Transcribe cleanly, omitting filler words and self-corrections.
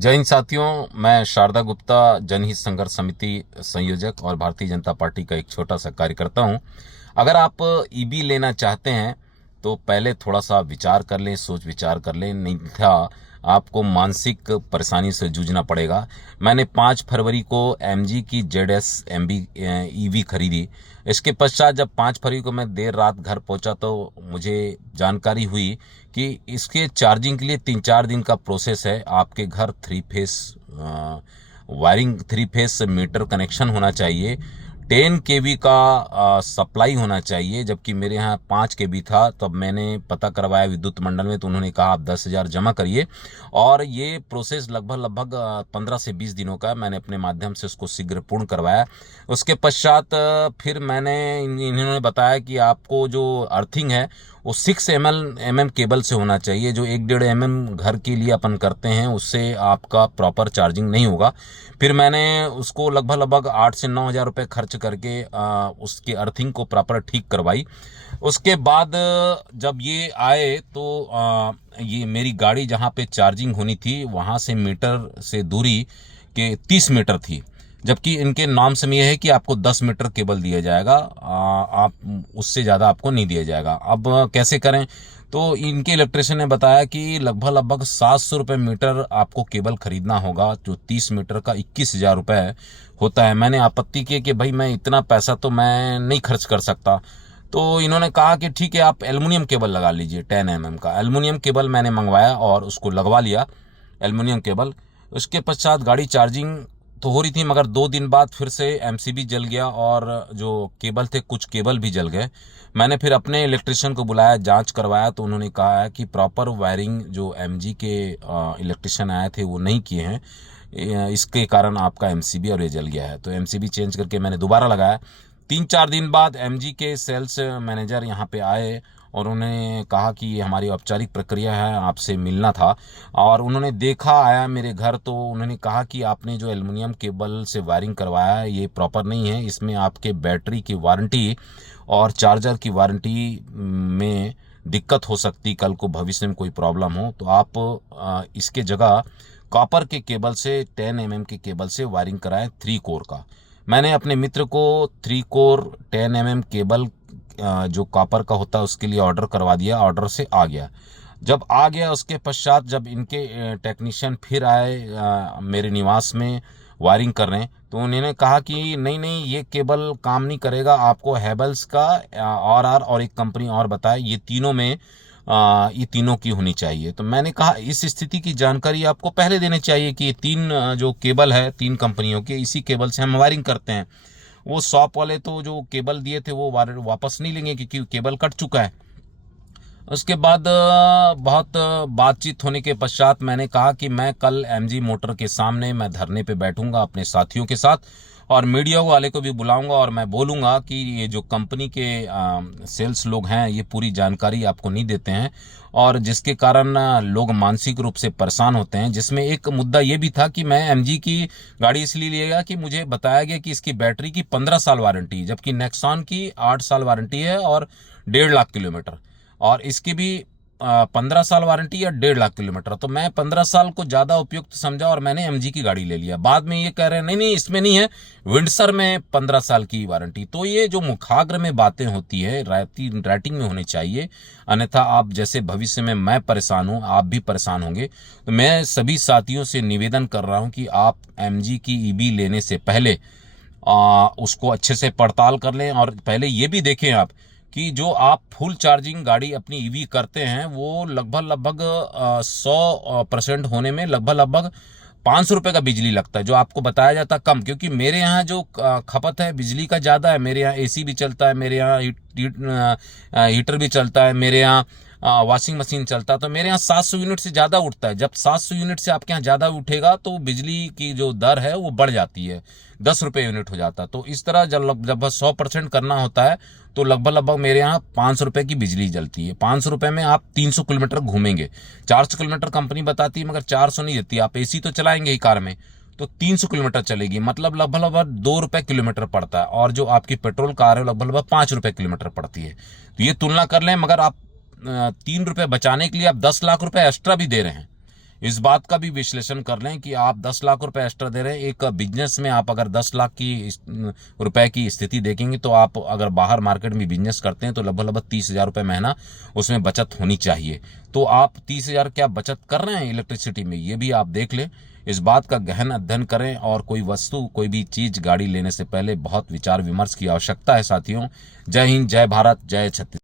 जय हिंद साथियों, मैं शारदा गुप्ता, जनहित संघर्ष समिति संयोजक और भारतीय जनता पार्टी का एक छोटा सा कार्यकर्ता हूं। अगर आप ईबी लेना चाहते हैं तो पहले थोड़ा सा विचार कर लें, सोच विचार कर लें, नहीं था आपको मानसिक परेशानी से जूझना पड़ेगा। मैंने 5 फरवरी को एमजी की जेडएस एमबी ईवी खरीदी। इसके पश्चात जब 5 फरवरी को मैं देर रात घर पहुंचा तो मुझे जानकारी हुई कि इसके चार्जिंग के लिए 3-4 दिन का प्रोसेस है। आपके घर 3 face wiring, 3 face metre connection होना चाहिए, 10 kV का सप्लाई होना चाहिए, जबकि मेरे यहाँ 5 kV था। तब मैंने पता करवाया विद्युत मंडल में, तो उन्होंने कहा आप 10,000 जमा करिए। और ये प्रोसेस लगभग 15 से 20 दिनों का है। मैंने अपने माध्यम से उसको शीघ्र पूर्ण करवाया। उसके पश्चात फिर मैंने इन्होंने बताया कि आपको जो अर्थिंग है वो 6 mm केबल से होना चाहिए। जो 1-1.5 mm घर के लिए अपन करते हैं उससे आपका प्रॉपर चार्जिंग नहीं होगा। फिर मैंने उसको लगभग 8 से 9 हज़ार रुपये खर्च करके उसकी अर्थिंग को प्रॉपर ठीक करवाई। उसके बाद जब ये आए तो ये मेरी गाड़ी जहाँ पे चार्जिंग होनी थी वहाँ से मीटर से दूरी के 30 मीटर थी, जबकि इनके नाम से ये है कि आपको 10 मीटर केबल दिया जाएगा, आप उससे ज़्यादा आपको नहीं दिया जाएगा। अब कैसे करें? तो इनके इलेक्ट्रिशियन ने बताया कि लगभग 700 रुपये मीटर आपको केबल खरीदना होगा, जो 30 मीटर का 21,000 रुपये होता है। मैंने आपत्ति की कि भाई मैं इतना पैसा तो मैं नहीं खर्च कर सकता। तो इन्होंने कहा कि ठीक है, आप एल्युमिनियम केबल लगा लीजिए, 10 mm का एल्युमिनियम केबल मैंने मंगवाया और उसको लगवा लिया, एल्युमिनियम केबल। उसके पश्चात गाड़ी चार्जिंग तो हो रही थी, मगर 2 दिन बाद फिर से एमसीबी जल गया और जो केबल थे कुछ केबल भी जल गए। मैंने फिर अपने इलेक्ट्रिशियन को बुलाया, जांच करवाया, तो उन्होंने कहा है कि प्रॉपर वायरिंग जो एमजी के इलेक्ट्रिशियन आए थे वो नहीं किए हैं, इसके कारण आपका एमसीबी और ये जल गया है। तो एमसीबी चेंज करके मैंने दोबारा लगाया। 3-4 दिन बाद एमजी के सेल्स मैनेजर यहाँ पे आए और उन्होंने कहा कि ये हमारी औपचारिक प्रक्रिया है, आपसे मिलना था। और उन्होंने देखा, आया मेरे घर, तो उन्होंने कहा कि आपने जो एल्युमिनियम केबल से वायरिंग करवाया है ये प्रॉपर नहीं है, इसमें आपके बैटरी की वारंटी और चार्जर की वारंटी में दिक्कत हो सकती, कल को भविष्य में कोई प्रॉब्लम हो तो आप इसके जगह कॉपर के केबल से 10 mm के केबल से वायरिंग कराएं, 3 कोर का। मैंने अपने मित्र को 3 कोर 10 mm केबल जो कॉपर का होता है उसके लिए ऑर्डर करवा दिया, ऑर्डर से आ गया। जब आ गया उसके पश्चात जब इनके टेक्नीशियन फिर आए मेरे निवास में वायरिंग कर रहे हैं, तो उन्होंने कहा कि नहीं नहीं, ये केबल काम नहीं करेगा, आपको हैवेल्स का और एक कंपनी और बताए, ये तीनों में ये तीनों की होनी चाहिए। तो मैंने कहा इस स्थिति की जानकारी आपको पहले देनी चाहिए कि ये 3 जो केबल है 3 कंपनियों के, इसी केबल से हम वायरिंग करते हैं। वो शॉप वाले तो जो केबल दिए थे वो वापस नहीं लेंगे क्योंकि केबल कट चुका है। उसके बाद बहुत बातचीत होने के पश्चात मैंने कहा कि मैं कल एमजी मोटर के सामने मैं धरने पे बैठूंगा अपने साथियों के साथ, और मीडिया वाले को भी बुलाऊंगा और मैं बोलूंगा कि ये जो कंपनी के सेल्स लोग हैं ये पूरी जानकारी आपको नहीं देते हैं, और जिसके कारण लोग मानसिक रूप से परेशान होते हैं। जिसमें एक मुद्दा ये भी था कि मैं एमजी की गाड़ी इसलिए लिया कि मुझे बताया गया कि इसकी बैटरी की 15 साल वारंटी, जबकि नेक्सॉन की 8 साल वारंटी है और 1.5 लाख किलोमीटर, और इसकी भी 15 साल वारंटी या 1.5 लाख किलोमीटर। तो मैं 15 साल को ज़्यादा उपयुक्त समझा और मैंने एमजी की गाड़ी ले लिया। बाद में ये कह रहे हैं नहीं नहीं, इसमें नहीं है, विंडसर में 15 साल की वारंटी। तो ये जो मुखाग्र में बातें होती है राइटिंग में होनी चाहिए, अन्यथा आप जैसे भविष्य में मैं परेशान हूँ आप भी परेशान होंगे। तो मैं सभी साथियों से निवेदन कर रहा हूँ कि आप एमजी की ईबी लेने से पहले उसको अच्छे से पड़ताल कर लें, और पहले ये भी देखें आप कि जो आप फुल चार्जिंग गाड़ी अपनी ईवी करते हैं वो लगभग 100% होने में लगभग 500 रुपये का बिजली लगता है, जो आपको बताया जाता कम। क्योंकि मेरे यहाँ जो खपत है बिजली का ज़्यादा है, मेरे यहाँ एसी भी चलता है, मेरे यहाँ हीटर भी चलता है, मेरे यहाँ वॉशिंग मशीन चलता है, तो मेरे यहाँ 700 यूनिट से ज़्यादा उठता है। जब 700 यूनिट से आपके यहाँ ज़्यादा उठेगा तो बिजली की जो दर है वो बढ़ जाती है, 10 रुपये यूनिट हो जाता है। तो इस तरह जब 100% करना होता है तो लगभग मेरे यहाँ 500 रुपये की बिजली जलती है। 500 रुपये में आप 300 किलोमीटर घूमेंगे। 400 किलोमीटर कंपनी बताती है, मगर 400 नहीं देती। आप एसी तो चलाएंगे ही कार में, तो 300 किलोमीटर चलेगी, मतलब लगभग 2 रुपये किलोमीटर पड़ता है, और जो आपकी पेट्रोल कार है लगभग 5 रुपये किलोमीटर पड़ती है। तो ये तुलना कर लें, मगर आप 3 रुपये बचाने के लिए आप 10 लाख रुपए एक्स्ट्रा भी दे रहे हैं। इस बात का भी विश्लेषण कर लें कि आप 10 लाख रुपए एक्स्ट्रा दे रहे हैं। एक बिजनेस में आप अगर 10 लाख की रुपए की स्थिति देखेंगे तो आप अगर बाहर मार्केट में बिजनेस करते हैं तो लगभग 30,000 रुपये महीना उसमें बचत होनी चाहिए। तो आप 30,000 क्या बचत कर रहे हैं इलेक्ट्रिसिटी में, ये भी आप देख लें। इस बात का गहन अध्ययन करें और कोई वस्तु, कोई भी चीज, गाड़ी लेने से पहले बहुत विचार विमर्श की आवश्यकता है साथियों। जय हिंद, जय भारत, जय छत्तीसगढ़।